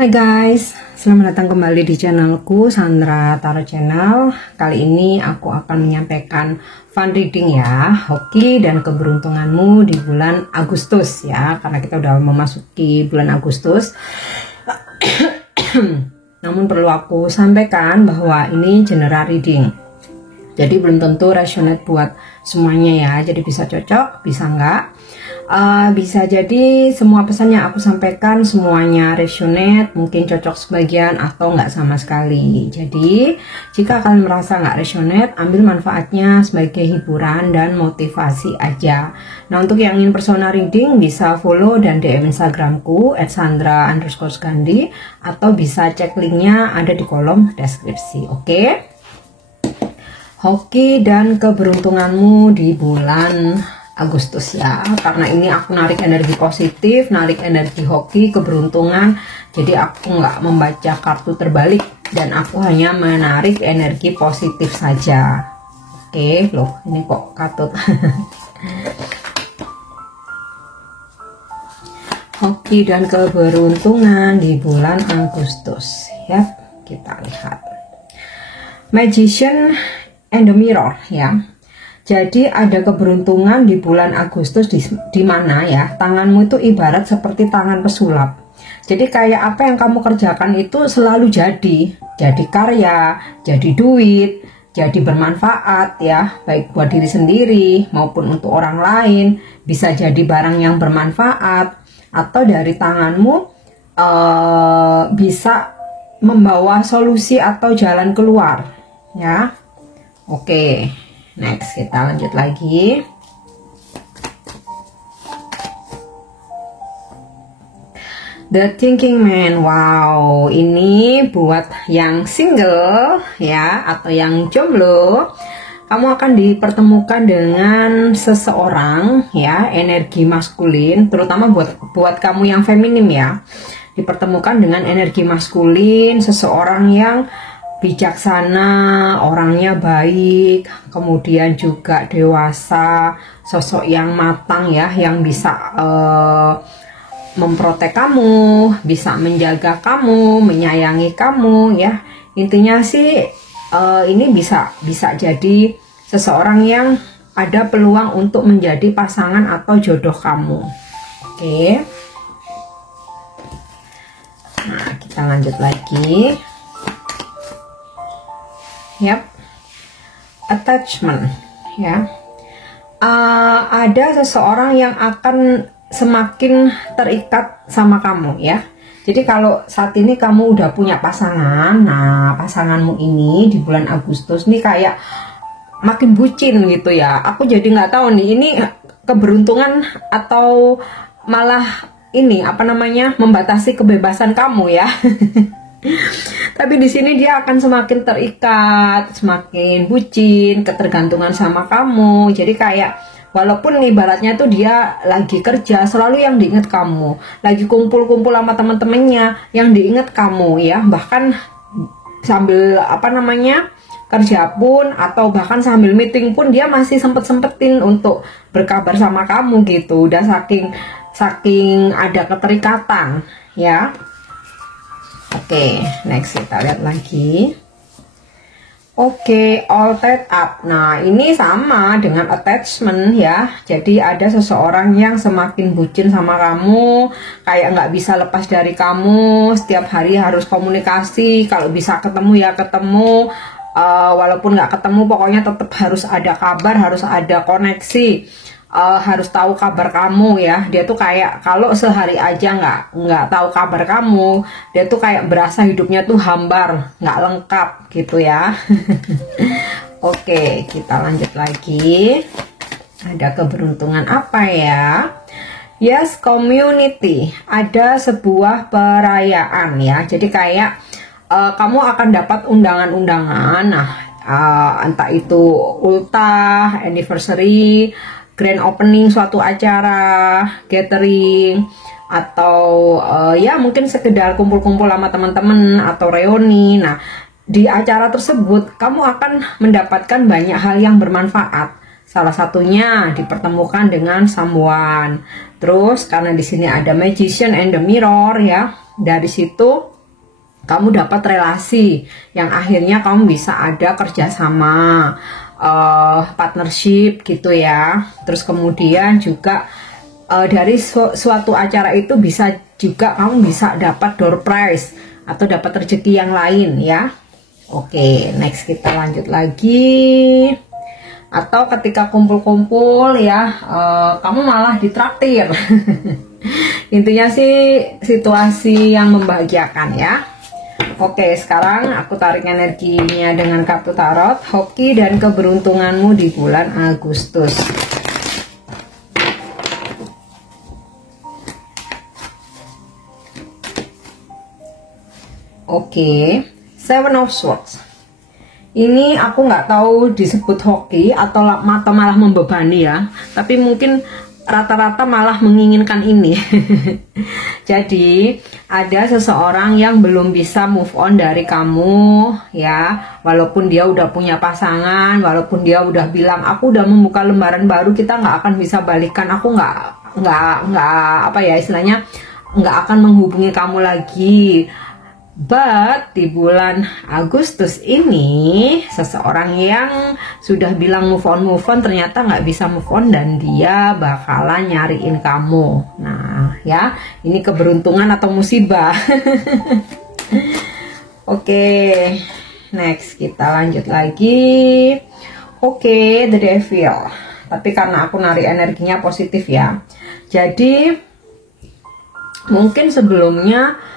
Hai guys, selamat datang kembali di channelku Sandra Tarot Channel. Kali ini aku akan menyampaikan fun reading ya, hoki dan keberuntunganmu di bulan Agustus ya, karena kita udah memasuki bulan Agustus. Namun perlu aku sampaikan bahwa ini general reading, jadi belum tentu resonate buat semuanya ya, jadi bisa cocok, bisa enggak. Bisa jadi semua pesan yang aku sampaikan semuanya resonate, mungkin cocok sebagian atau nggak sama sekali. Jadi jika kalian merasa nggak resonate, ambil manfaatnya sebagai hiburan dan motivasi aja. Nah, untuk yang ingin personal reading bisa follow dan DM Instagramku @sandra_gandhi atau bisa cek linknya ada di kolom deskripsi. Oke? Hoki dan keberuntunganmu di bulan Agustus ya, karena ini aku narik energi positif, narik energi hoki, keberuntungan. Jadi aku nggak membaca kartu terbalik dan aku hanya menarik energi positif saja. Oke, loh ini kok katut. Hoki dan keberuntungan di bulan Agustus ya, kita lihat Magician and the Mirror ya. Jadi ada keberuntungan di bulan Agustus di mana ya, tanganmu itu ibarat seperti tangan pesulap. Jadi kayak apa yang kamu kerjakan itu selalu jadi karya, jadi duit, jadi bermanfaat ya, baik buat diri sendiri maupun untuk orang lain. Bisa jadi barang yang bermanfaat atau dari tanganmu bisa membawa solusi atau jalan keluar ya. Oke. Next, kita lanjut lagi. The Thinking Man. Wow, ini buat yang single ya, atau yang jomblo. Kamu akan dipertemukan dengan seseorang ya, energi maskulin, terutama buat kamu yang feminim ya. Dipertemukan dengan energi maskulin, seseorang yang bijaksana, orangnya baik, kemudian juga dewasa, sosok yang matang ya, yang bisa memprotek kamu, bisa menjaga kamu, menyayangi kamu ya. Intinya sih ini bisa jadi seseorang yang ada peluang untuk menjadi pasangan atau jodoh kamu. Oke. Nah, kita lanjut lagi. Yap, attachment ya. Ada seseorang yang akan semakin terikat sama kamu ya. Jadi kalau saat ini kamu udah punya pasangan, nah pasanganmu ini di bulan Agustus nih kayak makin bucin gitu ya. Aku jadi nggak tahu nih, ini keberuntungan atau malah ini apa namanya, membatasi kebebasan kamu ya. Tapi di sini dia akan semakin terikat, semakin bucin, ketergantungan sama kamu. Jadi kayak walaupun ibaratnya tuh dia lagi kerja, selalu yang diingat kamu. Lagi kumpul-kumpul sama teman-temannya, yang diingat kamu ya. Bahkan sambil apa namanya, kerja pun atau bahkan sambil meeting pun dia masih sempet-sempetin untuk berkabar sama kamu gitu. Udah saking ada keterikatan ya. Oke, next kita lihat lagi. Oke, all tied up. Nah, ini sama dengan attachment ya. Jadi ada seseorang yang semakin bucin sama kamu, kayak nggak bisa lepas dari kamu. Setiap hari harus komunikasi. Kalau bisa ketemu ya ketemu. Walaupun nggak ketemu, pokoknya tetap harus ada kabar, harus ada koneksi. Harus tahu kabar kamu ya. Dia tuh kayak kalau sehari aja nggak tahu kabar kamu, dia tuh kayak berasa hidupnya tuh hambar, nggak lengkap gitu ya. Oke, kita lanjut lagi. Ada keberuntungan apa ya? Yes, community. Ada sebuah perayaan ya. Jadi kayak kamu akan dapat undangan-undangan. Nah, entah itu ultah, anniversary, grand opening suatu acara, gathering, atau ya mungkin sekedar kumpul-kumpul sama teman-teman atau reuni. Nah, di acara tersebut kamu akan mendapatkan banyak hal yang bermanfaat. Salah satunya dipertemukan dengan someone. Terus karena di sini ada magician and the mirror ya, dari situ kamu dapat relasi yang akhirnya kamu bisa ada kerjasama, partnership gitu ya. Terus kemudian juga dari suatu acara itu bisa juga kamu bisa dapat door prize atau dapat rezeki yang lain ya. Oke, next kita lanjut lagi. Atau ketika kumpul-kumpul ya, kamu malah ditraktir. Intinya sih situasi yang membahagiakan ya. Oke, sekarang aku tarik energinya dengan kartu tarot, hoki dan keberuntunganmu di bulan Agustus. Oke, Seven of Swords. Ini aku nggak tahu disebut hoki atau malah membebani ya, tapi mungkin rata-rata malah menginginkan ini. Jadi ada seseorang yang belum bisa move on dari kamu ya, walaupun dia udah punya pasangan, walaupun dia udah bilang aku udah membuka lembaran baru, kita nggak akan bisa balikan, aku nggak apa ya istilahnya, nggak akan menghubungi kamu lagi. But di bulan Agustus ini seseorang yang sudah bilang move on ternyata nggak bisa move on dan dia bakalan nyariin kamu. Nah ya, ini keberuntungan atau musibah. Oke, next kita lanjut lagi. Oke, the devil. Tapi karena aku narik energinya positif ya, jadi mungkin sebelumnya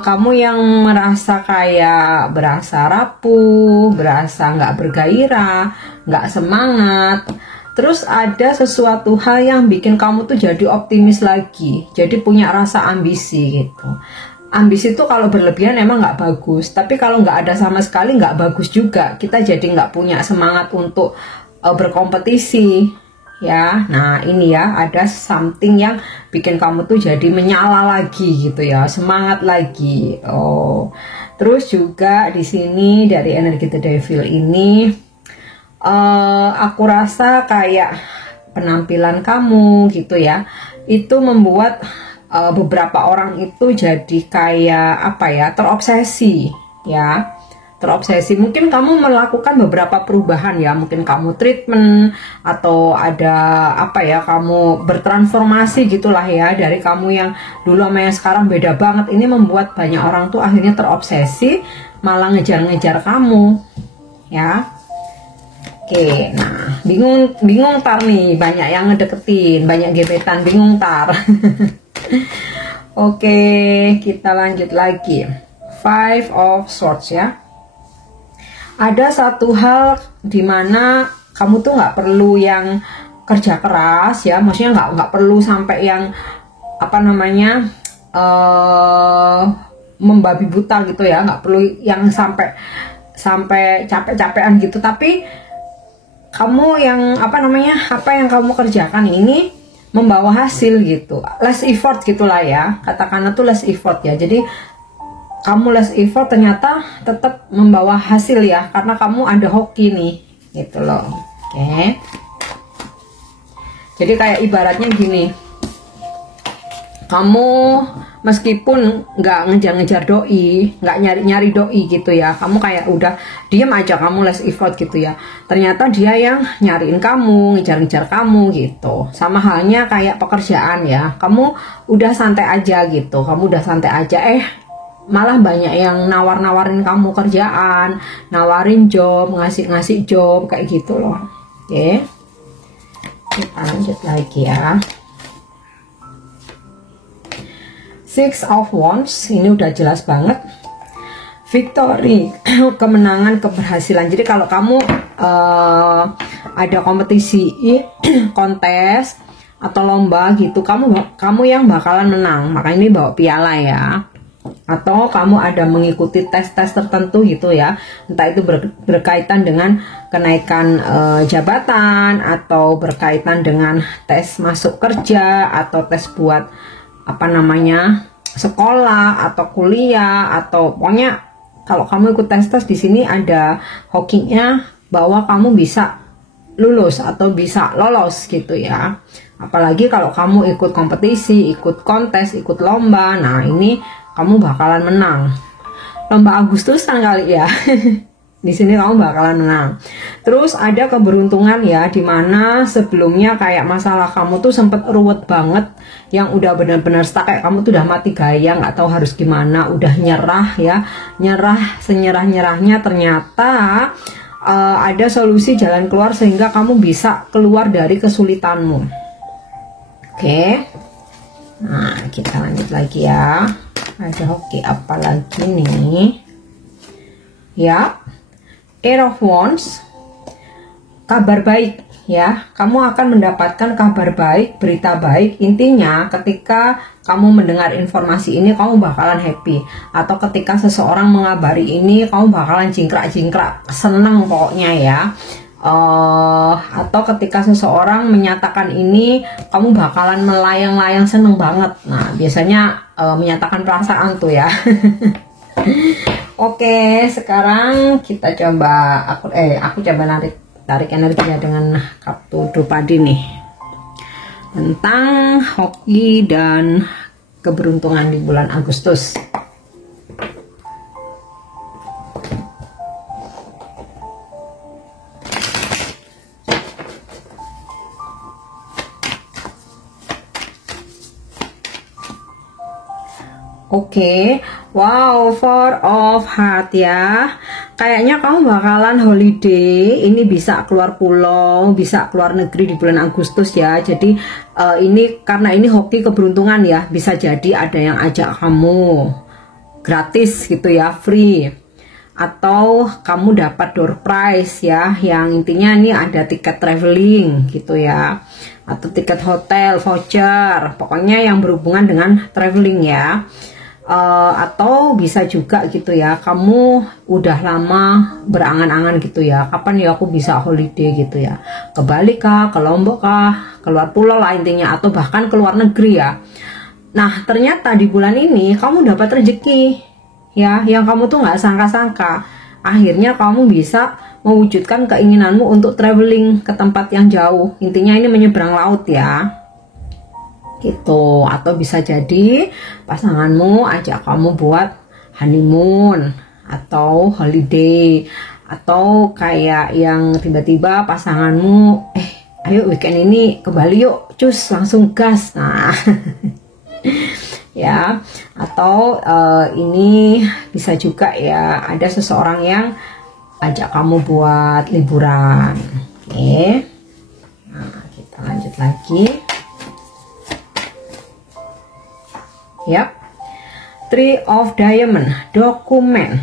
kamu yang merasa kayak berasa rapuh, berasa nggak bergairah, nggak semangat. Terus ada sesuatu hal yang bikin kamu tuh jadi optimis lagi, jadi punya rasa ambisi gitu. Ambisi itu kalau berlebihan emang nggak bagus, tapi kalau nggak ada sama sekali nggak bagus juga. Kita jadi nggak punya semangat untuk berkompetisi. Ya, nah ini ya ada something yang bikin kamu tuh jadi menyala lagi gitu ya, semangat lagi. Oh, terus juga di sini dari energi The Devil ini, aku rasa kayak penampilan kamu gitu ya, itu membuat beberapa orang itu jadi kayak apa ya, terobsesi ya. Terobsesi, mungkin kamu melakukan beberapa perubahan ya, mungkin kamu treatment atau ada apa ya, kamu bertransformasi gitulah ya, dari kamu yang dulu sama yang sekarang beda banget. Ini membuat banyak orang tuh akhirnya terobsesi, malah ngejar-ngejar kamu ya. Oke, nah bingung tar nih, banyak yang ngedeketin, banyak gebetan, bingung tar. Oke, kita lanjut lagi. Five of Swords ya. Ada satu hal dimana kamu tuh nggak perlu yang kerja keras ya, maksudnya nggak perlu sampai yang apa namanya membabi buta gitu ya, nggak perlu yang sampai capek-capean gitu, tapi kamu yang apa namanya, apa yang kamu kerjakan ini membawa hasil gitu, less effort gitulah ya, katakanlah tuh less effort ya. Jadi kamu less effort ternyata tetap membawa hasil ya, karena kamu ada hoki nih gitu loh. Oke, jadi kayak ibaratnya gini, kamu meskipun nggak ngejar-ngejar doi, nggak nyari-nyari doi gitu ya, kamu kayak udah diem aja, kamu less effort gitu ya, ternyata dia yang nyariin kamu, ngejar-ngejar kamu gitu. Sama halnya kayak pekerjaan ya, kamu udah santai aja gitu, kamu udah santai aja, malah banyak yang nawar-nawarin kamu kerjaan, nawarin job, ngasih job kayak gitu loh. Oke, kita lanjut lagi ya. Six of Wands, ini udah jelas banget, victory, kemenangan, keberhasilan. Jadi kalau kamu ada kompetisi, kontes atau lomba gitu, kamu yang bakalan menang, makanya ini bawa piala ya. Atau kamu ada mengikuti tes-tes tertentu gitu ya, entah itu berkaitan dengan kenaikan jabatan, atau berkaitan dengan tes masuk kerja, atau tes buat apa namanya sekolah atau kuliah, atau pokoknya kalau kamu ikut tes-tes di sini ada hokinya bahwa kamu bisa lulus atau bisa lolos gitu ya. Apalagi kalau kamu ikut kompetisi, ikut kontes, ikut lomba, nah ini kamu bakalan menang. Lomba Agustusan kali ya. Di sini kamu bakalan menang. Terus ada keberuntungan ya, dimana sebelumnya kayak masalah kamu tuh sempet ruwet banget, yang udah benar-benar stuck, kayak kamu tuh udah mati gaya, nggak tahu harus gimana, udah nyerah ya, nyerah senyerah-nyerahnya. Ternyata ada solusi jalan keluar sehingga kamu bisa keluar dari kesulitanmu. Oke, nah kita lanjut lagi ya. Ada hoki apa lagi nih ya? Eight of Wands, kabar baik ya. Kamu akan mendapatkan kabar baik, berita baik. Intinya ketika kamu mendengar informasi ini, kamu bakalan happy. Atau ketika seseorang mengabari ini, kamu bakalan jingkrak-jingkrak, seneng pokoknya ya. Atau ketika seseorang menyatakan ini, kamu bakalan melayang-layang, seneng banget. Nah, biasanya menyatakan perasaan tuh ya. Oke, sekarang kita coba aku coba tarik energinya dengan kartu Drupadi nih, tentang hoki dan keberuntungan di bulan Agustus. Oke, wow, Four of Heart ya. Kayaknya kamu bakalan holiday. Ini bisa keluar pulau, bisa keluar negeri di bulan Agustus ya. Jadi ini karena ini hoki keberuntungan ya. Bisa jadi ada yang ajak kamu gratis gitu ya, free. Atau kamu dapat door prize ya, yang intinya ini ada tiket traveling gitu ya. Atau tiket hotel, voucher. Pokoknya yang berhubungan dengan traveling ya. Atau bisa juga gitu ya, kamu udah lama berangan-angan gitu ya, kapan ya aku bisa holiday gitu ya, ke Bali kah, ke Lombok kah, keluar pulau lah intinya, atau bahkan ke luar negeri ya. Nah ternyata di bulan ini kamu dapat rezeki ya, yang kamu tuh nggak sangka-sangka. Akhirnya kamu bisa mewujudkan keinginanmu untuk traveling ke tempat yang jauh. Intinya ini menyeberang laut ya gitu. Atau bisa jadi pasanganmu ajak kamu buat honeymoon atau holiday, atau kayak yang tiba-tiba pasanganmu ayo weekend ini ke Bali yuk, cus langsung gas. Nah ya, atau ini bisa juga ya, ada seseorang yang ajak kamu buat liburan. Oke, nah kita lanjut lagi. Yap, Three of Diamond, dokumen.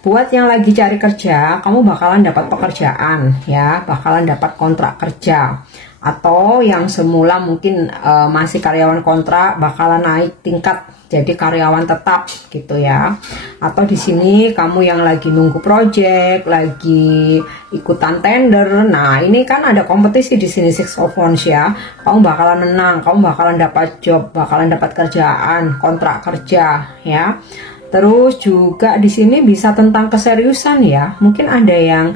Buat yang lagi cari kerja, kamu bakalan dapat pekerjaan ya, bakalan dapat kontrak kerja. Atau yang semula mungkin masih karyawan kontrak, bakalan naik tingkat jadi karyawan tetap gitu ya. Atau di sini kamu yang lagi nunggu project, lagi ikutan tender. Nah, ini kan ada kompetisi di sini, Six of Wands ya. Kamu bakalan menang, kamu bakalan dapat job, bakalan dapat kerjaan, kontrak kerja ya. Terus juga di sini bisa tentang keseriusan ya. Mungkin ada yang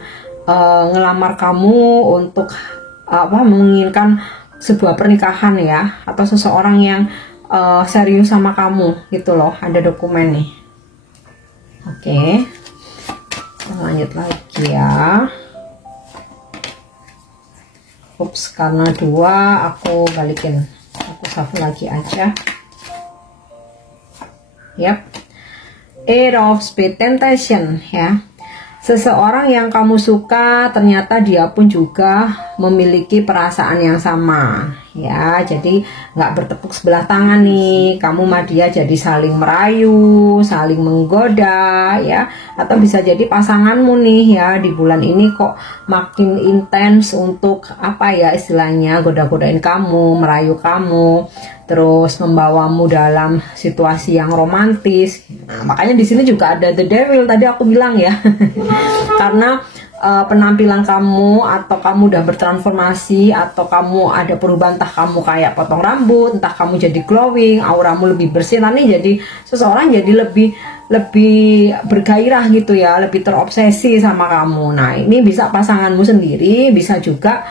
ngelamar kamu untuk menginginkan sebuah pernikahan ya, atau seseorang yang serius sama kamu gitu loh. Ada dokumen nih. Oke, lanjut lagi ya. Ups, karena dua aku balikin, aku shuffle lagi aja. Yap, Eight of Spades, Temptation ya. Seseorang yang kamu suka ternyata dia pun juga memiliki perasaan yang sama ya. Jadi nggak bertepuk sebelah tangan nih, kamu sama dia jadi saling merayu, saling menggoda ya. Atau bisa jadi pasanganmu nih ya, di bulan ini kok makin intens untuk apa ya istilahnya, goda-godain kamu, merayu kamu, terus membawamu dalam situasi yang romantis. Nah, makanya di sini juga ada The Devil tadi aku bilang ya. Karena penampilan kamu, atau kamu udah bertransformasi, atau kamu ada perubahan, entah kamu kayak potong rambut, entah kamu jadi glowing, auramu lebih bersih. Nah, nih jadi seseorang jadi lebih lebih bergairah gitu ya, lebih terobsesi sama kamu. Nah, ini bisa pasanganmu sendiri, bisa juga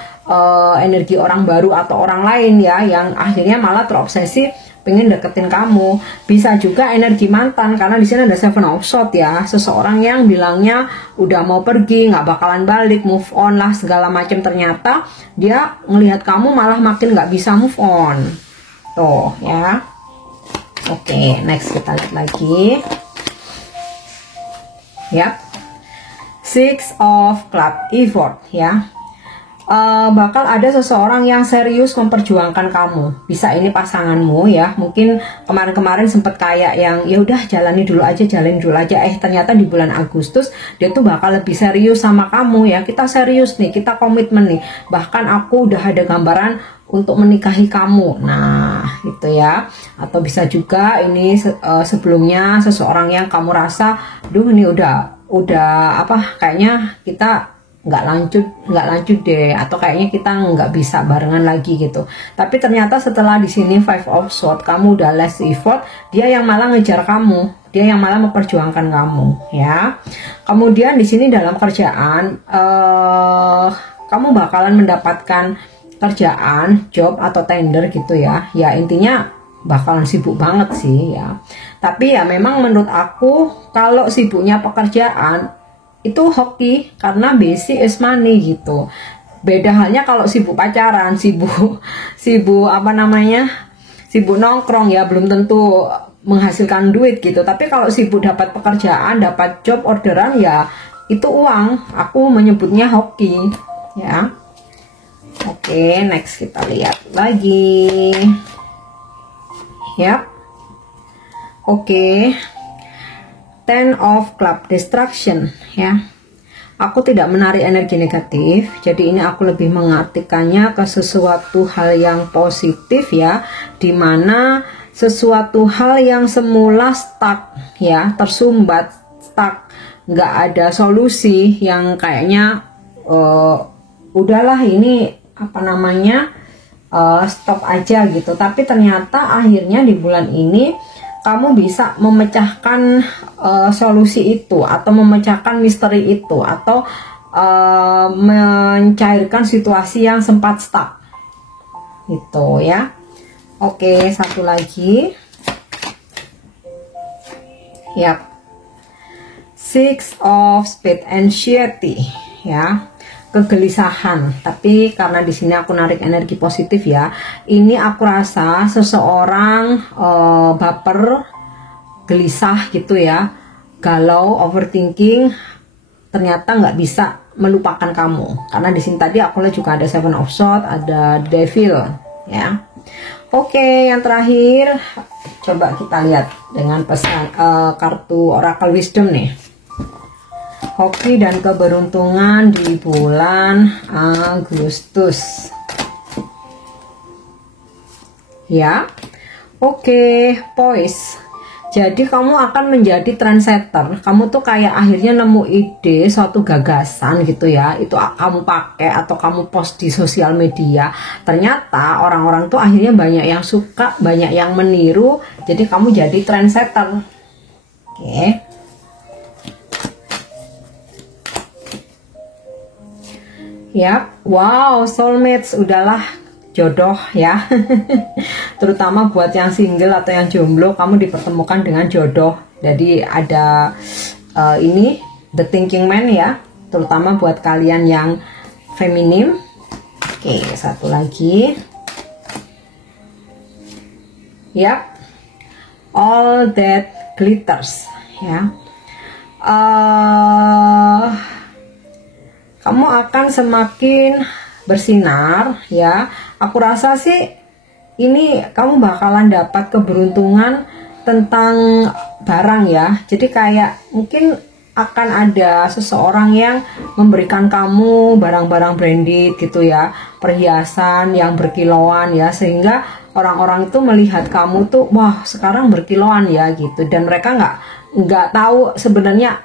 energi orang baru atau orang lain ya, yang akhirnya malah terobsesi pengen deketin kamu. Bisa juga energi mantan, karena di sini ada Seven of Swords ya, seseorang yang bilangnya udah mau pergi, nggak bakalan balik, move on lah segala macam, ternyata dia ngelihat kamu malah makin nggak bisa move on tuh ya. Oke, next kita lihat lagi. Ya, Six of Club effort ya. Bakal ada seseorang yang serius memperjuangkan kamu. Bisa ini pasanganmu ya. Mungkin kemarin-kemarin sempet kayak yang ya udah jalani dulu aja. Ternyata di bulan Agustus dia tuh bakal lebih serius sama kamu ya. Kita serius nih, kita komitmen nih. Bahkan aku udah ada gambaran untuk menikahi kamu. Nah, gitu ya. Atau bisa juga ini sebelumnya seseorang yang kamu rasa, duh ini udah apa, kayaknya kita nggak lanjut deh, atau kayaknya kita nggak bisa barengan lagi gitu. Tapi ternyata setelah di sini Five of Swords, kamu udah less effort, dia yang malah ngejar kamu, dia yang malah memperjuangkan kamu ya. Kemudian di sini dalam kerjaan, kamu bakalan mendapatkan kerjaan, job atau tender gitu ya. Ya intinya bakalan sibuk banget sih ya. Tapi ya memang menurut aku kalau sibuknya pekerjaan itu hoki, karena basic is money gitu. Beda halnya kalau sibuk pacaran, sibuk apa namanya, sibuk nongkrong ya, belum tentu menghasilkan duit gitu. Tapi kalau sibuk dapat pekerjaan, dapat job orderan ya itu uang. Aku menyebutnya hoki ya. Oke, next kita lihat lagi. Yap. Oke. Ten of Club Distraction ya. Aku tidak menarik energi negatif, jadi ini aku lebih mengartikannya ke sesuatu hal yang positif ya, dimana sesuatu hal yang semula stuck ya, tersumbat, stuck, nggak ada solusi, yang kayaknya udahlah ini apa namanya, stop aja gitu. Tapi ternyata akhirnya di bulan ini kamu bisa memecahkan solusi itu, atau memecahkan misteri itu, atau mencairkan situasi yang sempat stuck gitu ya. Oke, satu lagi. Yap. Six of Spades, anxiety ya, kegelisahan. Tapi karena di sini aku narik energi positif ya, ini aku rasa seseorang baper, gelisah gitu ya, galau, overthinking, ternyata nggak bisa melupakan kamu. Karena di sini tadi aku lihat juga ada Seven of Swords, ada Devil ya. Oke, yang terakhir coba kita lihat dengan pesan kartu Oracle Wisdom nih. Hoki dan keberuntungan di bulan Agustus ya. Oke, Poise. Jadi kamu akan menjadi trendsetter. Kamu tuh kayak akhirnya nemu ide, suatu gagasan gitu ya, itu kamu pakai atau kamu post di sosial media. Ternyata orang-orang tuh akhirnya banyak yang suka, banyak yang meniru. Jadi kamu jadi trendsetter. Oke. Ya, wow, soulmates, udahlah, jodoh ya. Terutama buat yang single atau yang jomblo, kamu dipertemukan dengan jodoh. Jadi ada ini The Thinking Man ya, terutama buat kalian yang feminim. Oke, satu lagi. Yap, All That Glitters ya. Kamu akan semakin bersinar ya. Aku rasa sih ini kamu bakalan dapat keberuntungan tentang barang ya. Jadi kayak mungkin akan ada seseorang yang memberikan kamu barang-barang branded gitu ya, perhiasan yang berkilauan ya, sehingga orang-orang itu melihat kamu tuh wah sekarang berkilauan ya gitu, dan mereka nggak tahu sebenarnya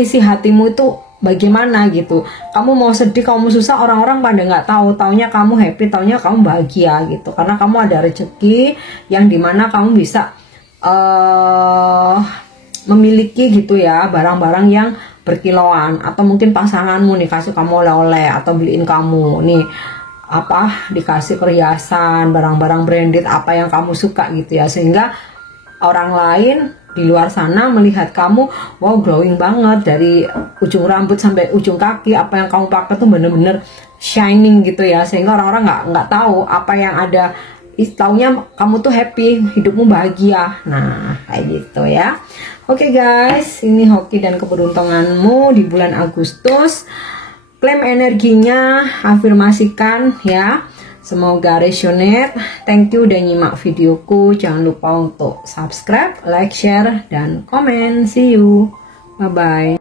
isi hatimu itu bagaimana gitu. Kamu mau sedih, kamu susah, orang-orang pada nggak tahu. Taunya kamu happy, taunya kamu bahagia gitu. Karena kamu ada rezeki yang dimana kamu bisa memiliki gitu ya barang-barang yang berkilauan, atau mungkin pasanganmu nih kasih kamu oleh-oleh atau beliin kamu nih apa, dikasih perhiasan, barang-barang branded apa yang kamu suka gitu ya, sehingga orang lain di luar sana melihat kamu, wow glowing banget dari ujung rambut sampai ujung kaki, apa yang kamu pakai tuh bener-bener shining gitu ya, sehingga orang-orang nggak tahu apa yang ada, taunya kamu tuh happy, hidupmu bahagia. Nah kayak gitu ya. Oke guys, ini hoki dan keberuntunganmu di bulan Agustus. Klaim energinya, afirmasikan ya. Semoga resonate. Thank you udah nyimak videoku. Jangan lupa untuk subscribe, like, share, dan komen. See you. Bye-bye.